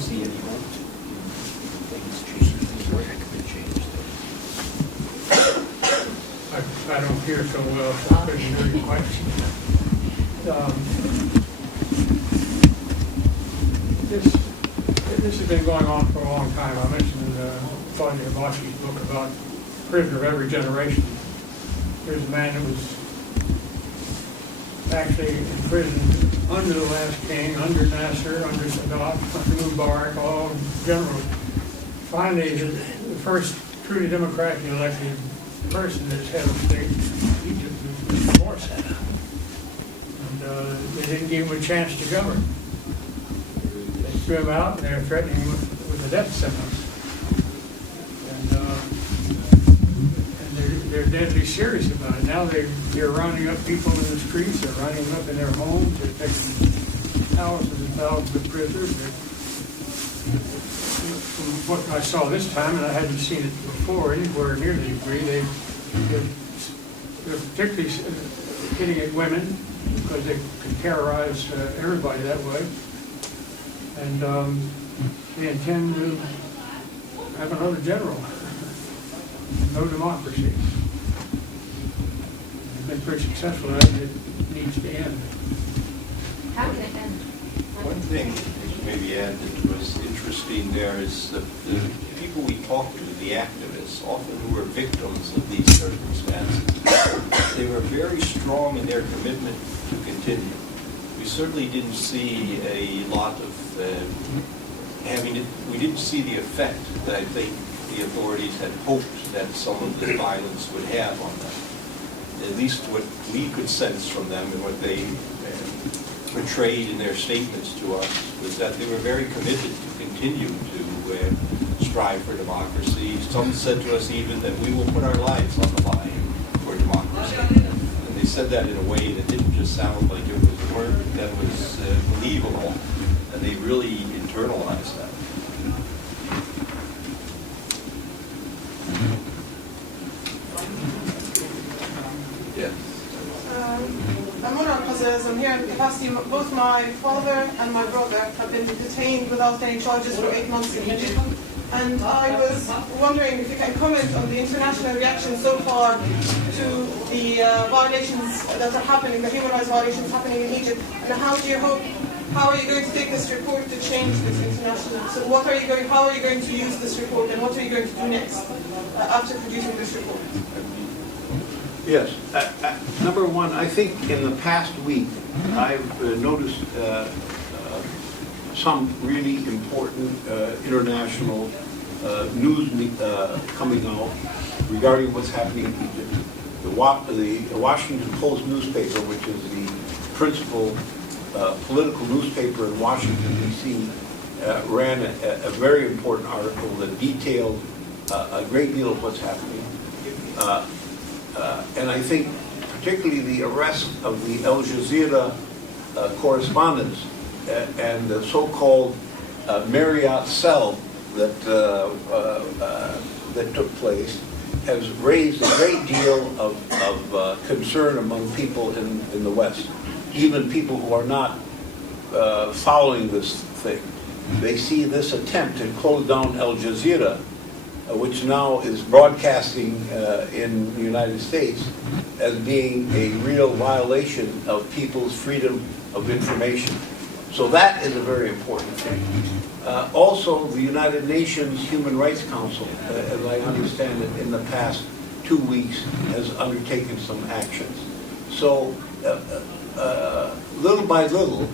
see any hope to things changing or could change things? I don't hear so well, so I couldn't hear your question. This has been going on for a long time. I mentioned Claudia Hibachi's book about Prisoner of Every Generation. There's a man who was actually imprisoned under the last king, under Nasser, under Sadat, under Mubarak, all generals. Finally, the first truly democratically elected person as head of state in Egypt was Morsi. And they didn't give him a chance to govern. They threw him out, and they're threatening him with a death sentence. And they're deadly serious about it. Now they're rounding up people in the streets, they're rounding them up in their homes, they're taking thousands and thousands of prisoners. From what I saw this time, and I hadn't seen it before anywhere near the degree, they're particularly hitting at women because they can terrorize everybody that way. And they intend to have another general. No democracy. They've been pretty successful at it. It needs to end. How can it end? One thing maybe add that was interesting there is that the people we talked to, the activists, often who were victims of these circumstances, they were very strong in their commitment to continue. We certainly didn't see a lot of we didn't see the effect that I think the authorities had hoped that some of the violence would have on them. At least what we could sense from them and what they portrayed in their statements to us was that they were very committed to continue to strive for democracy. Some said to us even that we will put our lives on the line for democracy. And they said that in a way that didn't just sound like it was a word that was believable, and they really internalized that. Yes. I'm Mona Al-Qazaz. I'm here in capacity. Both my father and my brother have been detained without any charges for 8 months in Egypt. And I was wondering if you can comment on the international reaction so far to the violations that are happening, the human rights violations happening in Egypt, and how are you going to take this report to change this international? So how are you going to use this report, and what are you going to do next after producing this report? Yes. Number one, I think in the past week, I've noticed some really important international news coming out regarding what's happening in Egypt. The Washington Post newspaper, which is the principal political newspaper in Washington, D.C., ran a very important article that detailed a great deal of what's happening. And I think particularly the arrest of the Al Jazeera correspondents and the so-called Marriott cell that took place has raised a great deal of concern among people in the West, even people who are not following this thing. They see this attempt to close down Al Jazeera, which now is broadcasting in the United States, as being a real violation of people's freedom of information. So that is a very important thing. Also, the United Nations Human Rights Council, as I understand it, in the past 2 weeks has undertaken some actions. So little by little,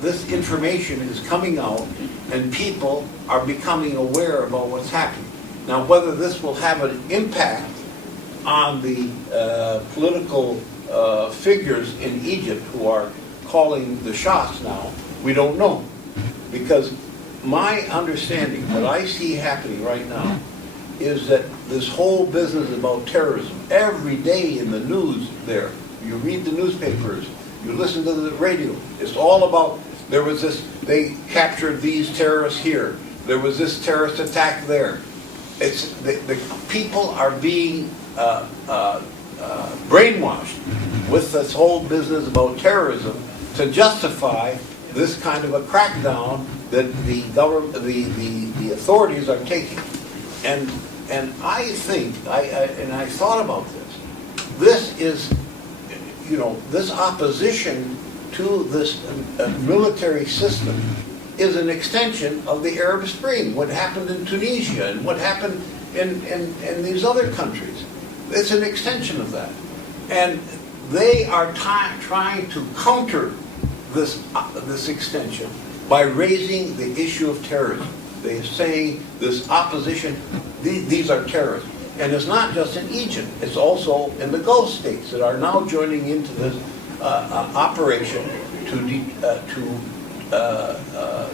this information is coming out and people are becoming aware about what's happening. Now, whether this will have an impact on the political figures in Egypt who are calling the shots now, we don't know. Because my understanding, what I see happening right now, is that this whole business about terrorism, every day in the news there, you read the newspapers, you listen to the radio, it's all about, there was this, they captured these terrorists here, there was this terrorist attack there. It's the people are being brainwashed with this whole business about terrorism to justify this kind of a crackdown that the government, the authorities are taking. And I think, I thought about this. This is, you know, this opposition to this military system is an extension of the Arab Spring, what happened in Tunisia and what happened in these other countries. It's an extension of that. And they are trying to counter this extension by raising the issue of terrorism. They're saying this opposition, these are terrorists. And it's not just in Egypt, it's also in the Gulf states that are now joining into this operation to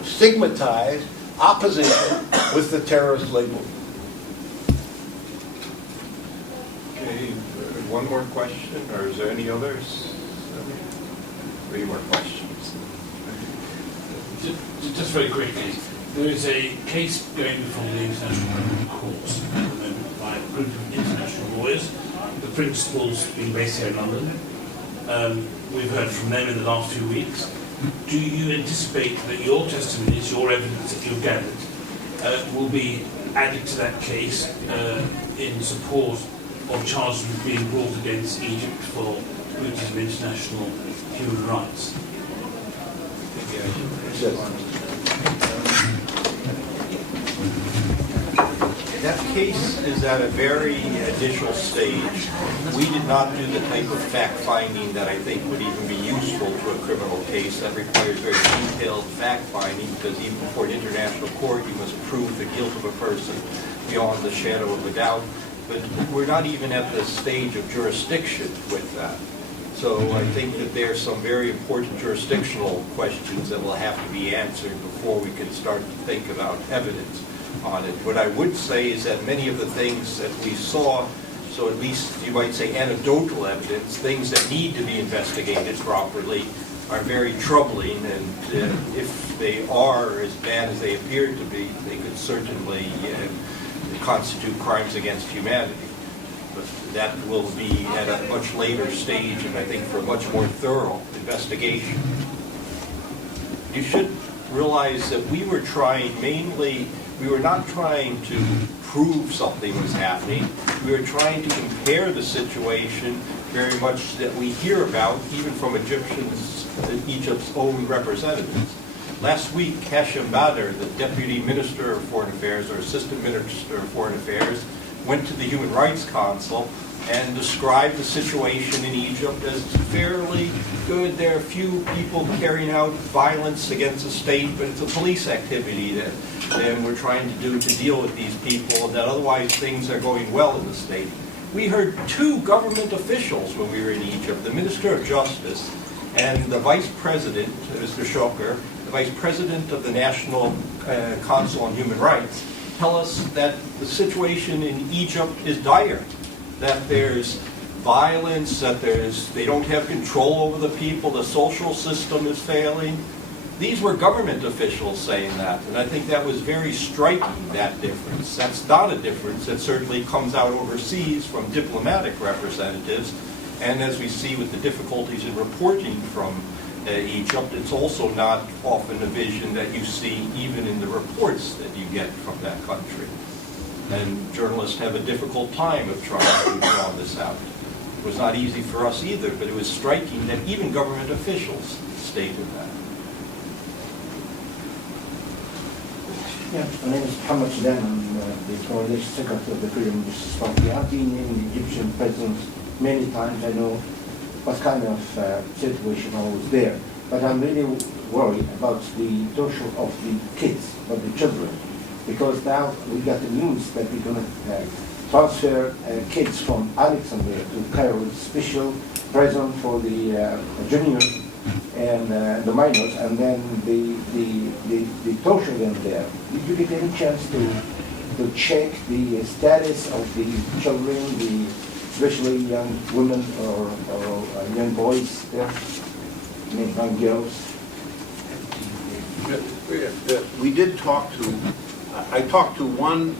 stigmatize opposition with the terrorist label. Okay, one more question, or is there any others? 3 more questions. Just very quickly, there is a case going before the International Criminal Court at the moment by a group of international lawyers. The principals being based here in London. We've heard from them in the last 2 weeks. Do you anticipate that your testimonies, your evidence that you've gathered, will be added to that case in support of charges being brought against Egypt for breaches of international human rights? That case is at a very initial stage. We did not do the type of fact-finding that I think would even be useful to a criminal case. That requires very detailed fact-finding, because even before an international court, you must prove the guilt of a person beyond the shadow of a doubt. But we're not even at the stage of jurisdiction with that. So I think that there are some very important jurisdictional questions that will have to be answered before we can start to think about evidence on it. What I would say is that many of the things that we saw, so at least you might say anecdotal evidence, things that need to be investigated properly, are very troubling, and if they are as bad as they appear to be, they could certainly constitute crimes against humanity. But that will be at a much later stage, and I think for a much more thorough investigation. You should realize that we were trying mainly, we were not trying to prove something was happening. We were trying to compare the situation very much that we hear about, even from Egypt's own representatives. Last week, Hashim Badr, the Deputy Minister of Foreign Affairs, or Assistant Minister of Foreign Affairs, went to the Human Rights Council and described the situation in Egypt as fairly good. There are a few people carrying out violence against the state, but it's a police activity that we're trying to do to deal with these people, and that otherwise things are going well in the state. We heard 2 government officials when we were in Egypt, the Minister of Justice and the Vice President, Mr. Shoker, the Vice President of the National Council on Human Rights, tell us that the situation in Egypt is dire, that there's violence, that they don't have control over the people, the social system is failing. These were government officials saying that, and I think that was very striking, that difference. That's not a difference that certainly comes out overseas from diplomatic representatives, and as we see with the difficulties in reporting from Egypt, it's also not often a vision that you see even in the reports that you get from that country. And journalists have a difficult time of trying to draw this out. It was not easy for us either, but it was striking that even government officials stated that. Yeah, my name is Mohammed Sudan. I'm the Foreign Relations Secretary of the Freedom of Justice Party. I've been in the Egyptian prisons many times. I know what kind of situation I was there. But I'm really worried about the torture of the kids, of the children. Because now we got the news that we're going to transfer kids from Alexandria to Cairo, special prison for the junior and the minors, and then the torture them there. Did you get any chance to check the status of the children, especially young women or young boys there, I mean, young girls? We did talk to, I talked to one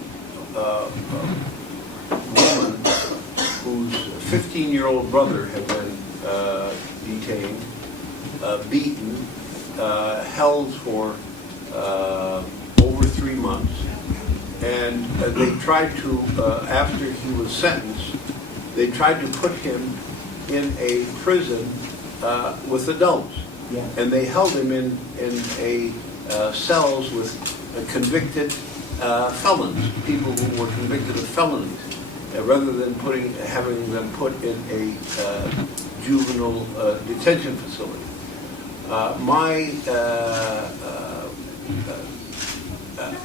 woman whose 15-year-old brother had been detained, beaten, held for over 3 months. And they tried to, after he was sentenced, they tried to put him in a prison with adults. Yeah. And they held him in a cells with convicted felons, people who were convicted of felonies, rather than having them put in a juvenile detention facility.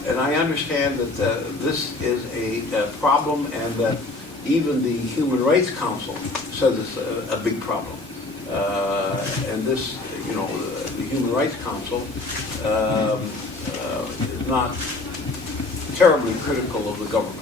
And I understand that this is a problem, and that even the Human Rights Council says it's a big problem. And this, the Human Rights Council is not terribly critical of the government.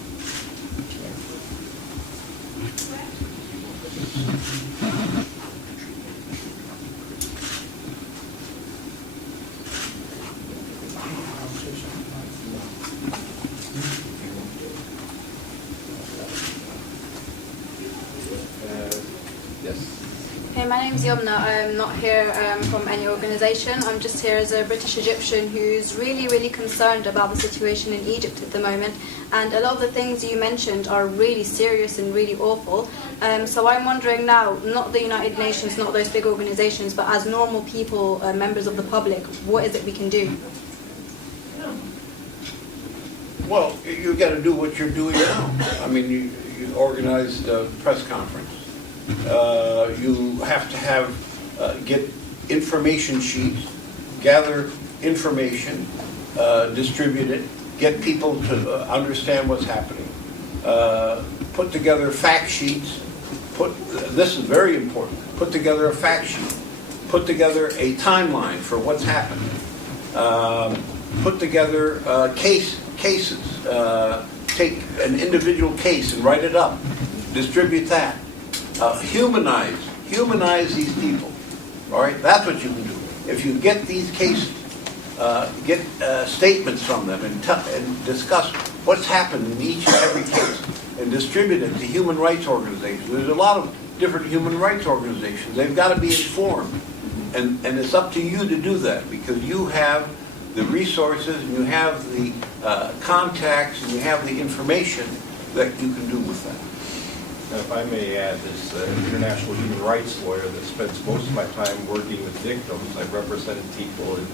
Hey, my name's Yomna. I'm not here from any organisation. I'm just here as a British Egyptian who's really, really concerned about the situation in Egypt at the moment. And a lot of the things you mentioned are really serious and really awful. So I'm wondering now, not the United Nations, not those big organisations, but as normal people, members of the public, what is it we can do? Well, you got to do what you're doing now. I mean, you organized a press conference. You have to get information sheets, gather information, distribute it, get people to understand what's happening, put together fact sheets. This is very important. Put together a fact sheet. Put together a timeline for what's happening. Put together cases. Take an individual case and write it up. Distribute that. Humanize these people. All right, that's what you can do. If you get these cases, get statements from them, and discuss what's happened in each and every case, and distribute it to human rights organizations. There's a lot of different human rights organizations. They've got to be informed, and it's up to you to do that, because you have the resources, and you have the contacts, and you have the information that you can do with that. If I may add, as an international human rights lawyer that spends most of my time working with victims, I've represented people in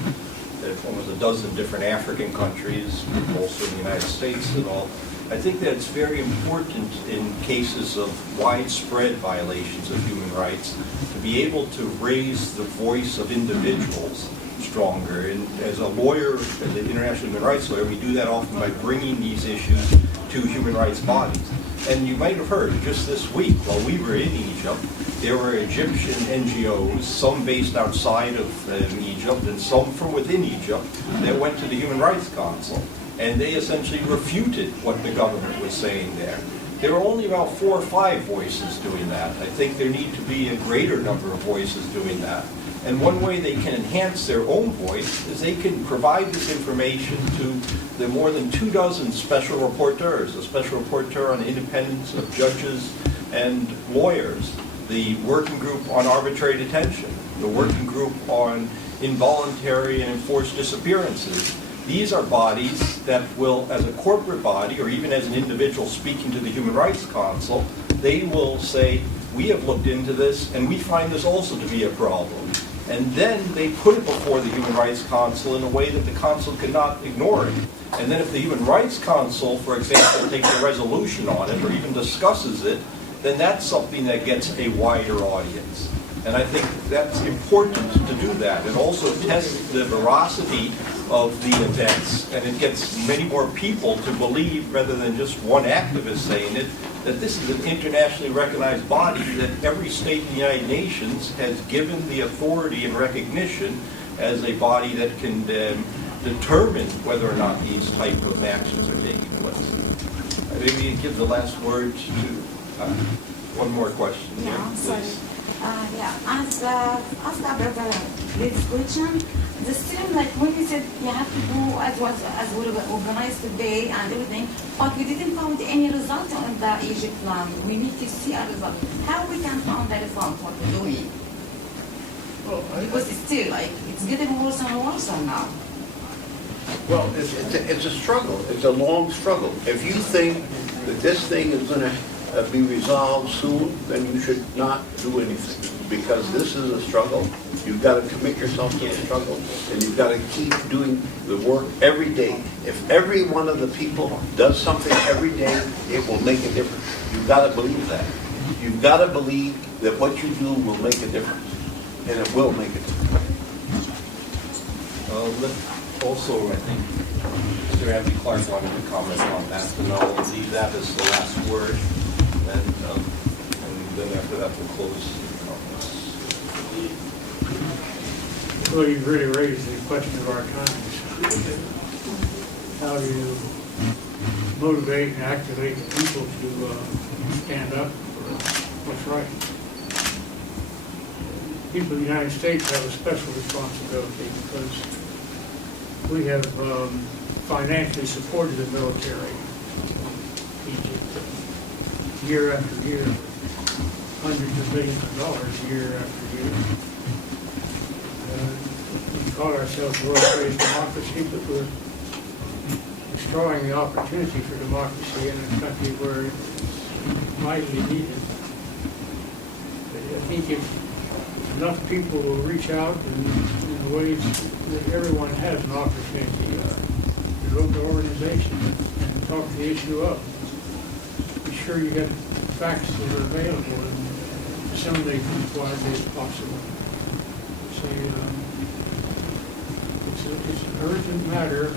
almost a dozen different African countries, also in the United States and all. I think that it's very important in cases of widespread violations of human rights to be able to raise the voice of individuals stronger. And as a lawyer, as an international human rights lawyer, we do that often by bringing these issues to human rights bodies. And you might have heard, just this week, while we were in Egypt, there were Egyptian NGOs, some based outside of Egypt and some from within Egypt, that went to the Human Rights Council. And they essentially refuted what the government was saying there. There were only about 4 or 5 voices doing that. I think there need to be a greater number of voices doing that. And one way they can enhance their own voice is they can provide this information to the more than 24 special rapporteurs, a special rapporteur on the independence of judges and lawyers, the working group on arbitrary detention, the working group on involuntary and enforced disappearances. These are bodies that will, as a corporate body or even as an individual speaking to the Human Rights Council, they will say, we have looked into this and we find this also to be a problem. And then they put it before the Human Rights Council in a way that the Council cannot ignore it. And then if the Human Rights Council, for example, takes a resolution on it or even discusses it, then that's something that gets a wider audience. And I think that's important to do that. It also tests the veracity of the events, and it gets many more people to believe, rather than just one activist saying it, that this is an internationally recognized body that every state in the United Nations has given the authority and recognition as a body that can determine whether or not these type of actions are taking place. Maybe give the last word to one more question. Yeah, sorry. As after this question, the same like when you said you have to do as was organized today and everything, but we didn't find any result on the Egypt land. We need to see a result. How we can find the result? What we're doing? Well, Because it's still like, it's getting worse and worse now. Well, it's a struggle. It's a long struggle. If you think that this thing is going to be resolved soon, then you should not do anything. Because this is a struggle. You've got to commit yourself to the struggle, and you've got to keep doing the work every day. If every one of the people does something every day, it will make a difference. You've got to believe that. You've got to believe that what you do will make a difference, and it will make a difference. Also, I think Mr. Andy Clark wanted to comment on that, and I'll leave that as the last word, and then after that we'll close the comments. well, you've really raised the question of our times. How do you motivate and activate the people to stand up for what's right? People of the United States have a special responsibility because we have financially supported the military in Egypt year after year, hundreds of millions of dollars year after year. We call ourselves world-based democracy, but we're destroying the opportunity for democracy in a country where it's mightily needed. I think if enough people will reach out in ways that everyone has an opportunity to go to organizations and talk the issue up. Be sure you get facts that are available and disseminate them as widely as possible. Say, it's an urgent matter,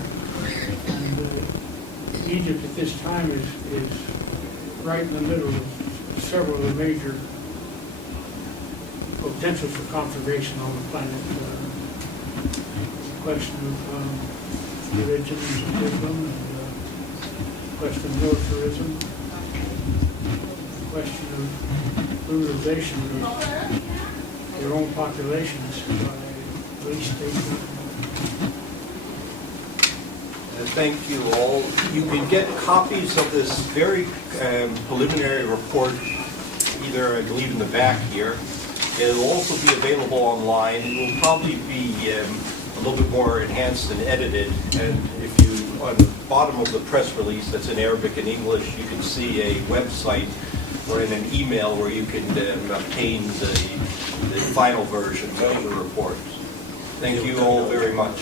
and Egypt at this time is right in the middle of several of the major potential for conservation on the planet. Question of religion and Islam, and question of militarism, question of brutalization of their own populations by police state. Thank you all. You can get copies of this very preliminary report either, I believe, in the back here. It'll also be available online. It will probably be a little bit more enhanced and edited. And if you, on the bottom of the press release that's in Arabic and English, you can see a website or in an email where you can obtain the final version of the report. Thank you all very much.